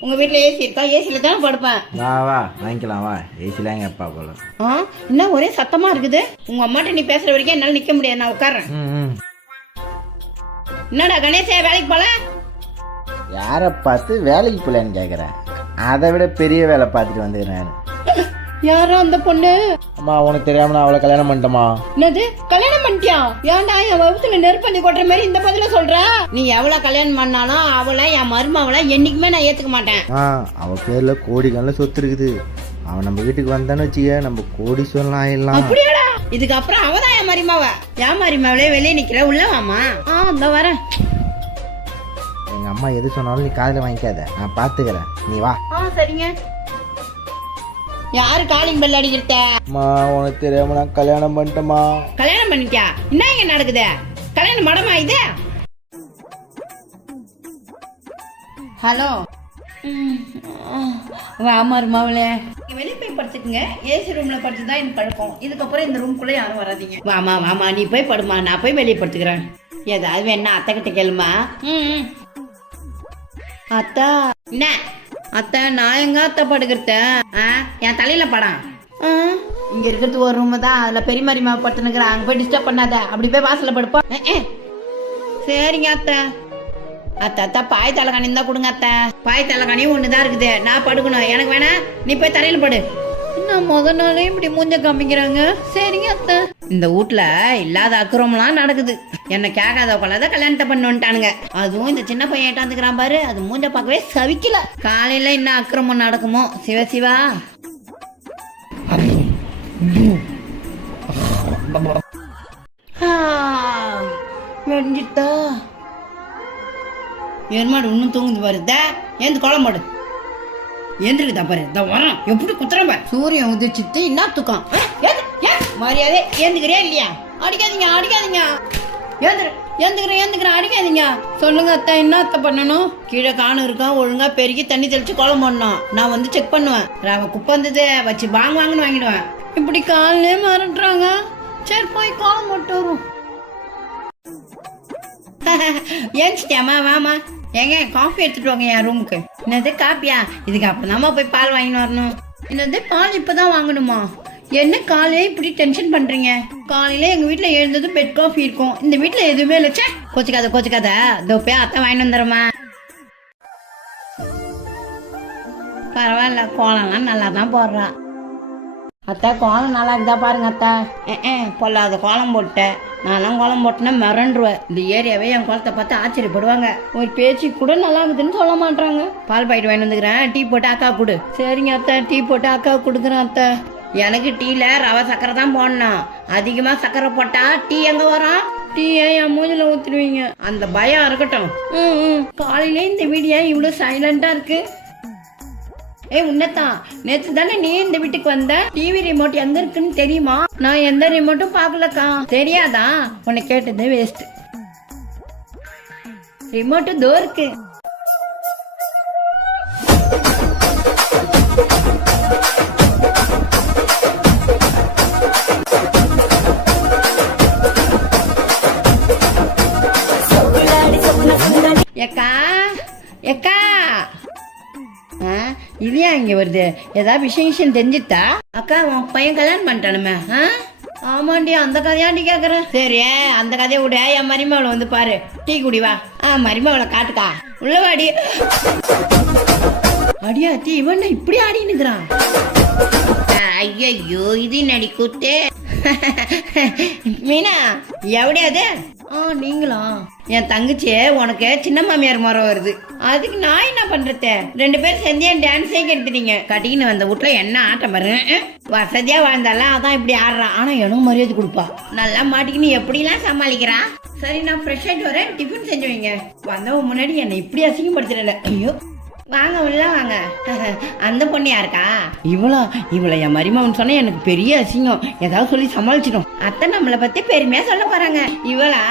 உங்க வீட்ல ஏசி இருக்கா? ஏசில தான் படுப்பேன். வா வா வாங்கிக்கலாம் வா. ஏசிலாம் எங்கள் அப்பா போல. ஆ? என்ன ஒரே சத்தமா இருக்குது? உங்க அம்மாட்ட நீ பேசுற வரைக்கும் என்னால நிக்க முடியாது. நான் உட்கார்றேன். என்னடா கணேசே வேலைக்கு போல? யாரை பார்த்து வேலைக்கு போகலன்னு கேட்குறேன் அதை விட பெரிய வேலை பார்த்துட்டு வந்துக்கிறேன். நான் யாரா அந்த பொண்ணு? அம்மா உனக்கு தெரியாம நான் அவளை கல்யாணம் பண்ணிட்டேம்மா. என்னது? கல்யாணம் பண்ணிட்டியா? ஏன்டா என் வகுத்துல நெருப்பள்ளி கொட்டுற மாதிரி இந்த பதில சொல்ற? நீ எவ்வளவு கல்யாணம் பண்ணாலும் அவளை என் மருமவளை என்னைக்குமே நான் ஏத்துக்க மாட்டேன். ஆ அவள் பேரில் கோடிக்கணக்கில் சொத்து இருக்குது. அவன் நம்ம வீட்டுக்கு வந்தான்னு வச்சுக்க நம்ம கோடீஸ்வரன் ஆயிடலாம். அப்படியாடா? இதுக்கு அப்புறம் அவதான் என் மருமவ. என் மருமவளே வெளியே நிக்கிற உள்ள வாமா ஆ இந்த வரேன். எங்கள் அம்மா எது சொன்னாலும் நீ காதில் வாங்கிக்காத. நான் பார்த்துக்கிறேன் நீ வா. ஆ சரிங்க. யாரு காலிங் பெல் அடிக்கிறத? அம்மா உனக்கு தெரியாம நான் கல்யாணம் பண்ணிட்டேம்மா. கல்யாணம் பண்ணிட்டியா? என்ன இங்க நடக்குது? கல்யாணம் மடமா இது? ஹலோ வா மருமாவளே வெளியே போய் படுத்துக்குங்க. ஏசி ரூம்ல படுத்து தான் எனக்கு பழக்கம் இதுக்கப்புறம் இந்த ரூம்குள்ள யாரும் வராதீங்க. வாமா வாமா நீ போய் படுமா. நான் போய் வெளியே படுத்துக்கிறேன். ஏதாவது வேணா அத்தை கிட்ட கேளுமா. ம் ம். அத்தா. என்ன? அத்தை நான் எங்க அத்தை படுக்கிறத? என் தலையில படம் இங்க இருக்கிறது ஒரு ரூம் தான். அதுல பெரிய மரிமா படுத்துனுக்குற அங்க போய் டிஸ்டர்ப் பண்ணாத. அப்படி போய் வாசல்ல படுப்போம். சரிங்க அத்தை. அத்தை அத்தை பாய் தலைகாணி தான் கொடுங்க அத்தை. பாய் தலைகாணியும் ஒண்ணுதான் இருக்குது. நான் படுக்கணும். எனக்கு வேணா நீ போய் தரையில படு. என்ன முத நாளே இப்படி மூஞ்ச காமிக்கிறாங்க. சரிங்க அத்தை. இந்த வீட்ல இல்லாத அக்கிரமம்லாம் நடக்குது. என்ன கேட்காத கொள்ளாத கல்யாணத்தை பண்ணி வந்துட்டானுங்க. அதுவும் இந்த சின்ன பையன் ஏட்டாந்துக்கிறான் பாரு அது மூஞ்ச பார்க்கவே சவிக்கல. காலையில என்ன அக்கிரமம் நடக்குமோ? சிவ சிவா. வெஞ்சிட்டா எருமாடு இன்னும் தூங்குது பாரு. ஏந்து போடு. ஏந்திருக்குதா பாரு. இந்த வரோம் எப்படி குத்துறேன் பாரு. சூரியன் உதிச்சுட்டு என்ன தூக்கம்? மரியாதை ஏந்துக்கிறியா இல்லையா? அடிக்காதீங்க அடிக்காதீங்க. ஏந்துரு ஏந்துக்கிறேன் ஏந்துக்கிறேன் அடிக்காதீங்க. சொல்லுங்க அத்தை அத்தை பண்ணணும்? கீழே காணு இருக்கா ஒழுங்கா பெருக்கி தண்ணி தெளிச்சு கோலம் போடணும். நான் வந்து செக் பண்ணுவேன். ரவ குப்பை வந்தது வச்சு வாங்க வாங்கன்னு வாங்கிடுவேன். இப்படி காலையிலே மறந்துறாங்க சரி போய் கோலம் போட்டு வரும். ஏன்ச்சிட்டியாமா வாமா ஏங்க காஃபி எடுத்துட்டு வாங்க என் ரூமுக்கு என்னது காப்பியா இதுக்கு அப்பதாம்மா போய் பால் வாங்கிட்டு வரணும். என்னது பால் இப்பதான் வாங்கணுமா? என்ன காலையில இப்படி டென்ஷன் பண்றீங்க? காலையில எங்க வீட்டில் எழுந்ததும் பெட் காஃபி இருக்கும். இந்த வீட்டில் எதுவுமே இல்ல ச்சே கோச்சிக்காத கோச்சிக்காத. இதோ போய் அத்தை வாங்கிட்டு வந்துடுறமா பரவாயில்ல கோலம்லாம் நல்லா தான் போடுறா. அத்தை கோலம் நல்லா இருக்குதா பாருங்க அத்தை. ஏ, ஏ, பொல்லாத கோலம் போட்டேன். நான்லாம் கோலம் போட்டேன்னா மிரண்டுருவேன். இந்த ஏரியாவே என் கோலத்தை பார்த்து ஆச்சரியப்படுவாங்க. ஒரு பேச்சு கூட நல்லா இருக்குதுன்னு சொல்ல மாட்டாங்க பால் பாக்கெட் வாங்கி வந்துக்கிறேன். டீ போட்டு அக்கா கொடு. சரிங்க அத்தை. டீ போட்டு அக்கா கொடுக்குறேன் அத்தை. எனக்கு டீல ரவை சக்கரை தான் போடணும். அதிகமா சக்கரை போட்டா டீ எங்க வரும்? டீ என் மூஞ்சில ஊத்துருவீங்க அந்த பயம் இருக்கட்டும். ம், காலையிலே இந்த வீடியோ இவ்வளவு சைலண்டா இருக்கு. ஏய் உன்னதான் நேத்து தானே நீ இந்த வீட்டுக்கு வந்த? டிவி ரிமோட் எங்க இருக்குன்னு தெரியுமா? நான் எந்த ரிமோட்டும் பார்க்கலக்கா. தெரியாதா? உன்னை கேட்டது வேஸ்ட் ரிமோட் தோ இருக்கு. ஆ, இது ஏன் இங்க வருது. ஏதாவது விஷயம் விஷயம் தெரிஞ்சுட்டா? அக்கா உன் பையன் கல்யாணம் பண்ணிட்டானுமே. ஆ? ஆமாண்டி அந்த கதையாண்டி கேக்குறேன் சரி அந்த கதையை விட. என் மருமவளை வந்து பாரு. டீ குடி வா. ஆ மருமவளை காட்டுக்கா. உள்ள வாடி அடியா டீ இவன் இப்படி ஆடினுக்குறான் ஐயோ இது நடி கூத்து? மீனா எவடியாது ஆ நீங்களா? என் தங்கச்சி உனக்கு சின்ன மாமியார் மரம் வருது. அதுக்கு நான் என்ன பண்றது? ரெண்டு பேரும் சேர்ந்து என் டான்ஸே கெடுத்துட்டீங்க? கட்டிக்கின்னு வந்த வீட்டுல என்ன ஆட்டம் பாரு வசதியா வாழ்ந்தாலாம் அதான் இப்படி ஆடுறான் ஆனா எனக்கு மரியாதை கொடுப்பா. நல்லா மாட்டிக்கின்னு எப்படிலாம் சமாளிக்கிறா? சரி நான் ஃப்ரெஷ் ஆயிட்டு வரேன். டிஃபன் செஞ்சு வைங்க. வந்தவங்க முன்னாடி என்னை இப்படி அசிங்கப்படுத்திடல. ஐயோ. வாங்க உள்ள வாங்க. அந்த பொண்ணு யாருக்கா? இவளா? இவள என் மருமகன் சொன்னா எனக்கு பெரிய அசிங்கம். ஏதாவது சொல்லி சமாளிச்சிடும். அத்தை நம்மளை பத்தி பெருமையா சொல்ல போறாங்க. இவளா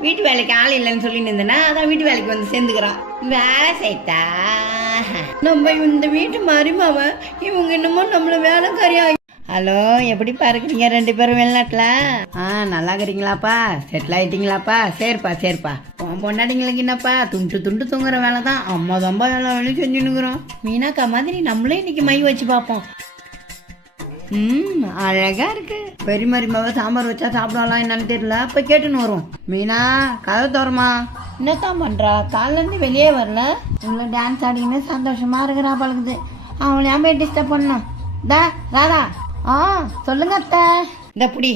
வீட்டு வேலைக்கு ஆள் இல்லைன்னு சொல்லி இருந்தேன்னா அதான் வீட்டு வேலைக்கு வந்து சேர்ந்துக்கிறான் வேலை செய்தா நம்ம இந்த வீட்டு மருமவன் இவங்க என்னமோ நம்மள வேலைக்காரியா ஹலோ எப்படிப்பா இருக்கிறீங்க? ரெண்டு பேரும் வெளிநாட்டில்? ஆ நல்லா இருக்கிறீங்களாப்பா செட்டில் ஆயிட்டீங்களாப்பா? சரிப்பா சரிப்பா. உன் பொண்டாட்டிங்களுக்கு என்னப்பா? துண்டு துண்டு தூங்குற வேலை தான் அம்மா தம்பா எல்லா வேலையும் செஞ்சுன்னுக்குறோம். மீனாக்கா மாதிரி நம்மளே இன்னைக்கு மை வச்சு பார்ப்போம். ம் அழகா இருக்கு. பெரிய மருமாவை சாம்பார் வச்சா சாப்பிடலாம் என்னன்னு தெரியல. இப்ப கேட்டுன்னு வரும் மீனா கதை தோறமா? என்னத்தான் பண்றா? காலைல இருந்து வெளியே வரல. உள்ள டான்ஸ் ஆடிக்கின்னு சந்தோஷமா இருக்கிறா பழகுது போய் டிஸ்டர்ப் பண்ணணும். டா ராதா. ஆ சொல்லுங்க அத்தை. இந்த புடி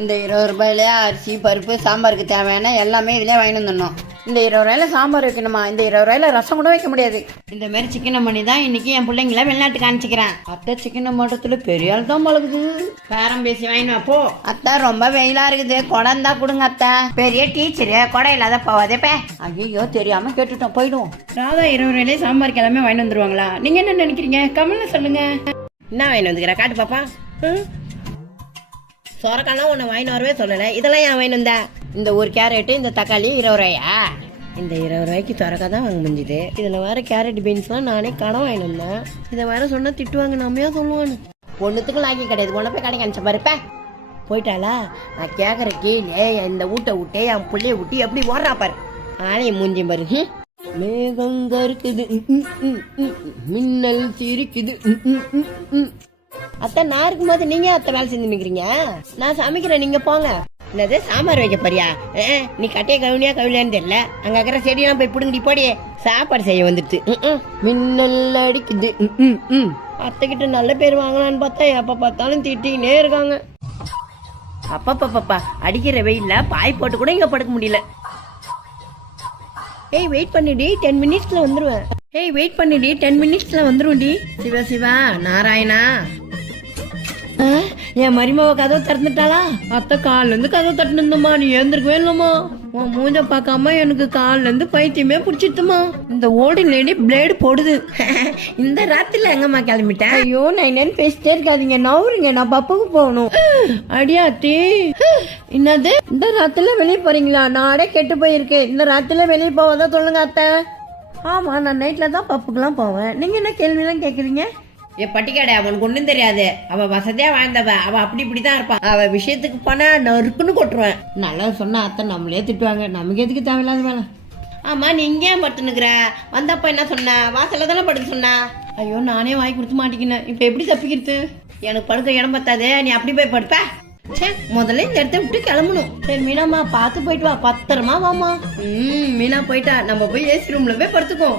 இந்த இருபது ரூபாயில அரிசி பருப்பு சாம்பாருக்கு தேவையான எல்லாமே இதுலயே வாங்கிட்டு வந்துடணும். இந்த இருபது ரூபாயில சாம்பார் வைக்கணுமா? இந்த இருபது ரூபாயில ரசம் கூட வைக்க முடியாது. இந்த மாதிரி சிக்கனை பண்ணி தான் இன்னைக்கு என் பிள்ளைங்கள வெளிநாட்டுக்கு அனுப்பிச்சிக்கிறேன். அத்தை சிக்கனை மட்டத்துல பெரிய ஆள் தான் பழகுது. பேரம் பேசி வாங்கினா போ. அத்தை ரொம்ப வெயிலா இருக்குது. குடம் தான் கொடுங்க அத்தை. பெரிய டீச்சரு குடம் இல்லாத போவாதே பே. ஐயோ தெரியாம கேட்டுட்டோம் போயிடுவோம். ராதா இருபது ரூபாயிலே சாம்பாருக்கு எல்லாமே வாங்கிட்டு வந்துருவாங்களா? நீங்க என்ன நினைக்கிறீங்க? கமல்ல சொல்லுங்க. என்ன வாங்கிட்டு வந்துக்கிற காட்டு பாப்பா. சொரக்காலாம் உன்னை வாங்கிட்டு வரவே சொல்லலை. இதெல்லாம் ஏன் வாங்கிட்டு வந்தா? இந்த ஒரு கேரட்டு இந்த தக்காளி இருபது ரூபாயா? இந்த இருபது ரூபாய்க்கு சொரக்கா தான் வாங்க முடிஞ்சுது. இதில் வேற கேரட் பீன்ஸ்லாம் நானே கடன் வாங்கிட்டு வந்தேன். இதை வேற சொன்னா திட்டுவாங்க நம்மையா சொல்லுவான்னு. ஒன்றுத்துக்கும் லாக்கி கிடையாது. உன்னை போய் கடைக்கு அனுப்பிச்ச பாருப்ப போயிட்டாளா? நான் கேட்குற கேளு இந்த வீட்டை விட்டு என் புள்ளைய விட்டு எப்படி ஓடுறா பாரு. ஆனே மூஞ்சி பாரு. மேகங்க இருக்குது. மின்னல் சிரிக்குது. அத்தை நான் இருக்கும்போது நீங்க அத்தை வேலை செஞ்சு நிக்கிறீங்க? நான் சமைக்கிறேன் நீங்க போங்க. என்னது சாம்பார் வைக்க போறியா? நீ கட்டைய கவுனியா கவுனியான்னு தெரியல. அங்க இருக்கிற செடியெல்லாம் போய் பிடுங்கடி போடி. சாப்பாடு செய்ய வந்துடுச்சு மின்னல் அடிக்குது. ம், நல்ல பேர் வாங்கலான்னு பார்த்தா எப்ப பார்த்தாலும் திட்டிக்கினே இருக்காங்க. அப்பப்பப்பப்பா அடிக்கிற வெயில்ல பாய் போட்டு கூட இங்க படுக்க முடியல. ஏய் வெயிட் பண்ணிடி டென் மினிட்ஸ்ல வந்துருவேன். ஏய் வெயிட் பண்ணிடி டென் மினிட்ஸ்ல வந்துருவேன்டி சிவா சிவா நாராயணா. என் மருமவ கதவு திறந்துட்டாளா? அத்தை கால்ல இருந்து கதவு தட்டுனுமா நீ எழுந்திருக்கவே இல்லம்மா. உன் மூஞ்ச பார்க்காம எனக்கு கால்ல இருந்து பைத்தியமே பிடிச்சிட்டுமா இந்த ஓல்டிங் லேடி பிளேடு போடுது. இந்த ராத்திரில எங்கம்மா கிளம்பிட்டேன் ஐயோ நான் என்னன்னு பேசிட்டே இருக்காதீங்க. நவுருங்க நான் பப்புக்கு போகணும். அடியாத்தி என்னது? இந்த ராத்திரில வெளியே போறீங்களா? நாடே கெட்டு போயிருக்கேன். இந்த ராத்திரில வெளியே போவதா சொல்லுங்க அத்தை. ஆமா நான் நைட்ல தான் பப்புக்கெல்லாம் போவேன். நீங்க என்ன கேள்வியெல்லாம் கேக்குறீங்க? ஏ பட்டிக்காடை அவனுக்கு ஒண்ணும் தெரியாது. அவ வசதியா வாழ்ந்தவ. அவ அப்படி இப்படிதான் இருப்பான் அவ விஷயத்துக்கு போனா நறுக்குன்னு கொட்டுருவேன். நல்லா சொன்னா அத்தை நம்மளே திட்டுவாங்க. நமக்கு எதுக்கு தேவையில்லாத வேலை? ஆமா நீ இங்கே படுத்துனுக்குற? வந்தப்ப என்ன சொன்ன? வாசல்ல தானே படுக்க சொன்ன? ஐயோ நானே வாய் கொடுத்து மாட்டிக்கினேன் இப்ப எப்படி தப்பிக்கிறது? எனக்கு படுக்க இடம் பத்தாதே. நீ அப்படி போய் படுப்ப. சே முதல்ல இந்த இடத்த விட்டு கிளம்பணும். சரி மீனாம்மா பார்த்து போயிட்டு வா. பத்திரமா வாமா ம் மீனா போயிட்டா. நம்ம போய் ஏசி ரூம்ல போய் படுத்துக்கோ